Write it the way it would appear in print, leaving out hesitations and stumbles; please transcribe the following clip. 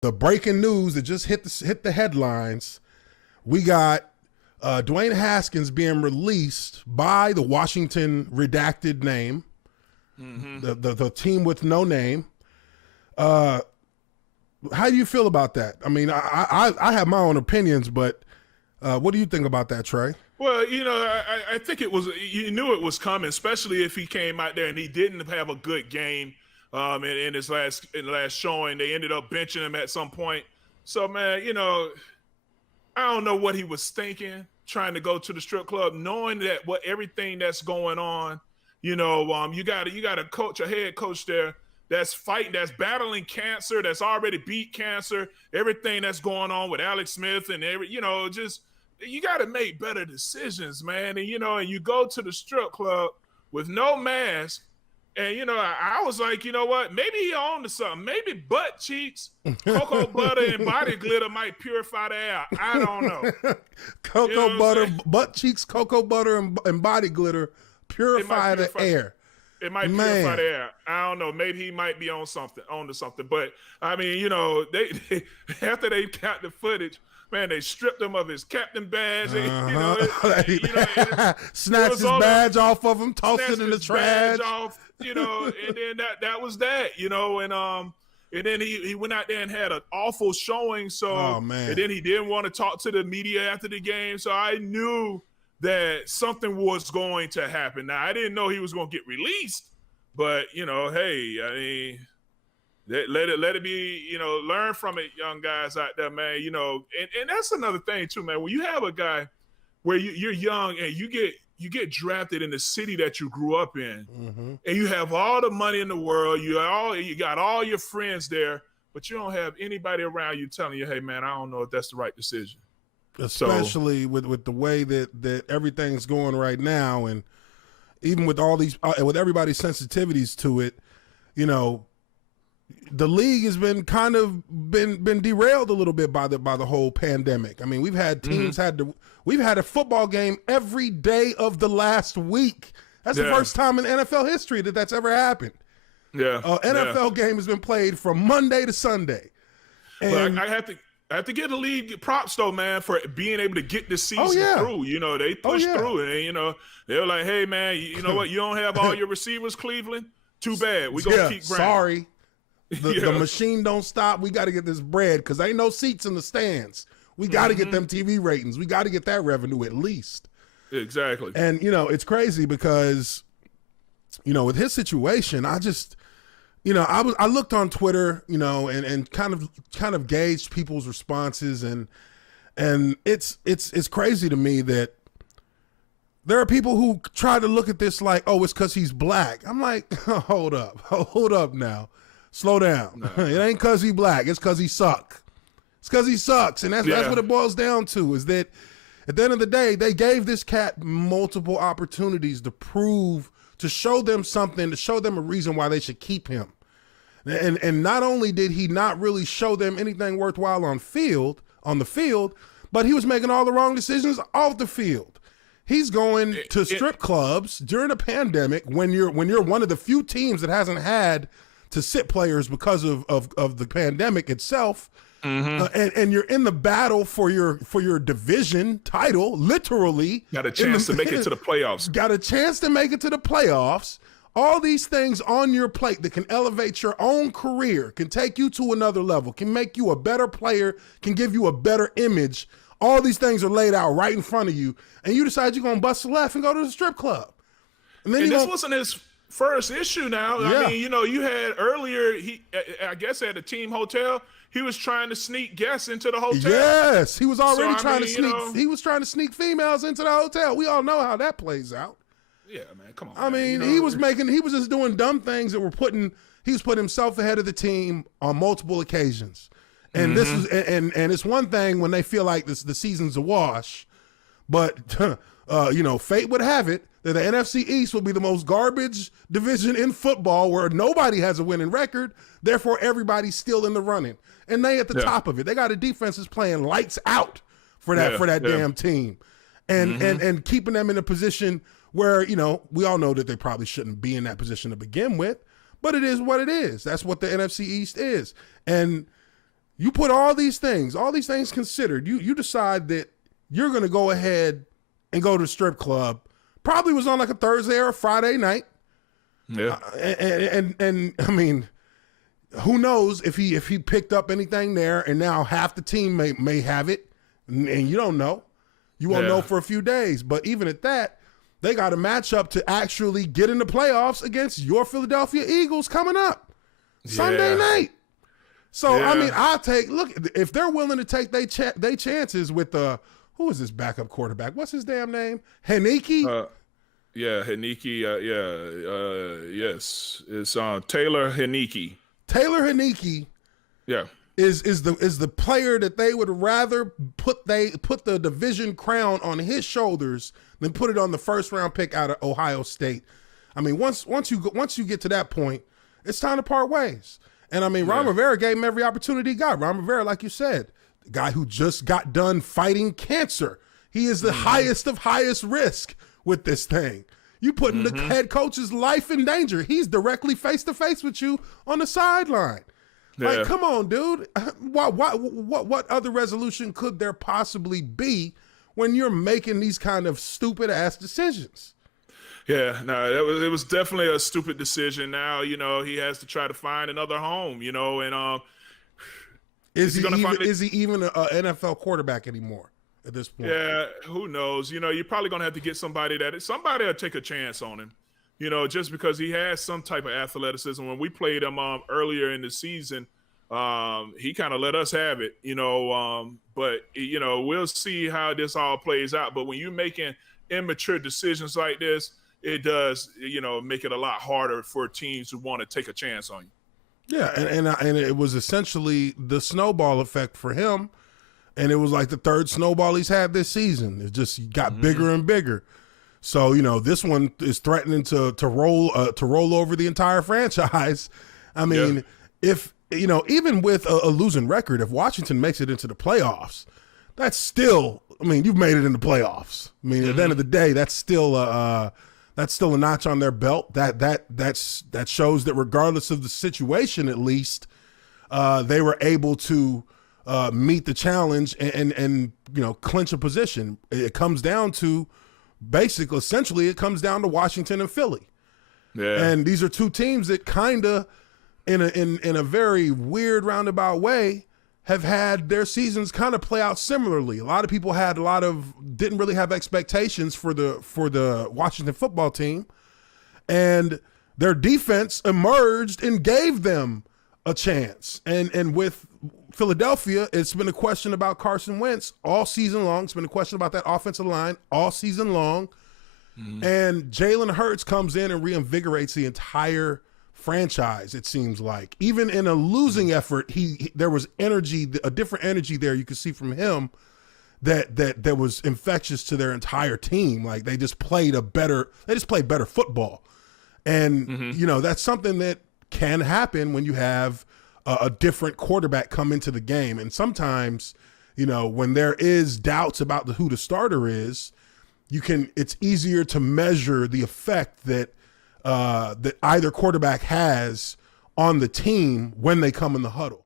the breaking news that just hit the headlines. We got Dwayne Haskins being released by the Washington redacted name, the team with no name. How do you feel about that? I mean, I have my own opinions, but what do you think about that, Trey? Well, I think you knew it was coming, especially if he came out there and he didn't have a good game in his last showing. They ended up benching him at some point. So, man, I don't know what he was thinking, trying to go to the strip club, knowing that everything that's going on. You got a coach, a head coach there that's fighting, that's battling cancer, that's already beat cancer. Everything that's going on with Alex Smith and you got to make better decisions, man. And and you go to the strip club with no mask. And, I was like, you know what? Maybe he on to something. Maybe butt cheeks, cocoa butter, and body glitter might purify the air. I don't know. Cocoa butter, butt cheeks, cocoa butter, and body glitter purify the air. It might purify the air. I don't know. Maybe he might be on to something. But, I mean, they after they got the footage, man, they stripped him of his captain badge. Snatched his badge off of him, tossed it in the trash. And then that was that, and then he went out there and had an awful showing. So, and then he didn't want to talk to the media after the game. So I knew that something was going to happen. Now, I didn't know he was going to get released, but hey, I mean, let it be, learn from it, young guys out there, man. And that's another thing too, man. When you have a guy where you're young and you get drafted in the city that you grew up in, and you have all the money in the world, you got all your friends there, but you don't have anybody around you telling you, hey, man, I don't know if that's the right decision. Especially with the way that everything's going right now, and even with all these with everybody's sensitivities to it, the league has been kind of been derailed a little bit by the whole pandemic. I mean, we've had teams we've had a football game every day of the last week. That's the first time in NFL history that's ever happened. Yeah, NFL game has been played from Monday to Sunday. And I have to give the league props though, man, for being able to get this season through. They pushed through, and they were like, hey, man, you know what? You don't have all your receivers, Cleveland. Too bad. We're gonna keep grinding. Sorry. The machine don't stop. We got to get this bread because ain't no seats in the stands. We got to get them TV ratings. We got to get that revenue at least. Exactly. And, it's crazy because, with his situation, I just, I looked on Twitter, and kind of gauged people's responses. And it's crazy to me that there are people who try to look at this like, oh, it's because he's black. I'm like, hold up now. Slow down. No. It ain't because he black. It's because he suck. It's because he sucks. And that's what it boils down to, is that at the end of the day, they gave this cat multiple opportunities to show them something, to show them a reason why they should keep him. And not only did he not really show them anything worthwhile on the field, but he was making all the wrong decisions off the field. He's going to strip clubs during a pandemic when you're one of the few teams that hasn't had to sit players because of the pandemic itself. And you're in the battle for your division title, literally. Got a chance to make it to the playoffs. Got a chance to make it to the playoffs. All these things on your plate that can elevate your own career, can take you to another level, can make you a better player, can give you a better image. All these things are laid out right in front of you, and you decide you're going to bust a left and go to the strip club. And this wasn't his first issue now. Yeah. I mean, you had earlier, I guess at a team hotel, he was trying to sneak guests into the hotel. Yes, he was already trying to sneak. He was trying to sneak females into the hotel. We all know how that plays out. Yeah, man, come on. I mean, he was just doing dumb things that were he was putting himself ahead of the team on multiple occasions. And this is and it's one thing when they feel like the season's a wash, but fate would have it that the NFC East will be the most garbage division in football, where nobody has a winning record. Therefore, everybody's still in the running, and they at the top of it. They got a defense that's playing lights out for that damn team, and keeping them in a position where we all know that they probably shouldn't be in that position to begin with, but it is what it is. That's what the NFC East is, and You put all these things considered, you decide that you're going to go ahead and go to the strip club. Probably was on like a Thursday or a Friday night. Yeah. And I mean, who knows if he picked up anything there, and now half the team may have it, and you don't know. You won't know for a few days. But even at that, they got a matchup to actually get in the playoffs against your Philadelphia Eagles coming up Sunday night. So, I mean, look, if they're willing to take they chances with who is this backup quarterback? What's his damn name? Haneke? Haneke. Yes. It's Taylor Haneke. Taylor Haneke. Yeah. Is the player that they would rather put the division crown on his shoulders than put it on the first round pick out of Ohio State. I mean, once you get to that point, it's time to part ways. And I mean, Ron Rivera gave him every opportunity he got. Ron Rivera, like you said, the guy who just got done fighting cancer. He is the highest of highest risk with this thing. You putting the head coach's life in danger. He's directly face to face with you on the sideline. Yeah. Like, come on, dude. What other resolution could there possibly be when you're making these kind of stupid ass decisions? Yeah, no, it was definitely a stupid decision. Now, he has to try to find another home, and is he even an NFL quarterback anymore at this point? Yeah, who knows? You're probably gonna have to get somebody will take a chance on him. Just because he has some type of athleticism. When we played him earlier in the season, he kind of let us have it, but we'll see how this all plays out. But when you're making immature decisions like this, it does, make it a lot harder for teams who want to take a chance on you. Yeah, and it was essentially the snowball effect for him, and it was like the third snowball he's had this season. It just got bigger and bigger. So this one is threatening to roll over the entire franchise. I mean, if even with a losing record, if Washington makes it into the playoffs, that's still. I mean, you've made it in the playoffs. I mean, at the end of the day, that's still a notch on their belt. That shows that regardless of the situation, at least they were able to meet the challenge and clinch a position. It comes down to essentially it comes down to Washington and Philly. Yeah. And these are two teams that kind of in a very weird roundabout way have had their seasons kind of play out similarly. A lot of people didn't really have expectations for the Washington football team, and their defense emerged and gave them a chance. And with Philadelphia, it's been a question about Carson Wentz all season long. It's been a question about that offensive line all season long. And Jalen Hurts comes in and reinvigorates the entire franchise, it seems like. Even in a losing effort, there was energy, a different energy there you could see from him that was infectious to their entire team. Like they just played better football. And that's something that can happen when you have a different quarterback come into the game. And sometimes, when there is doubts about who the starter is, it's easier to measure the effect that either quarterback has on the team when they come in the huddle.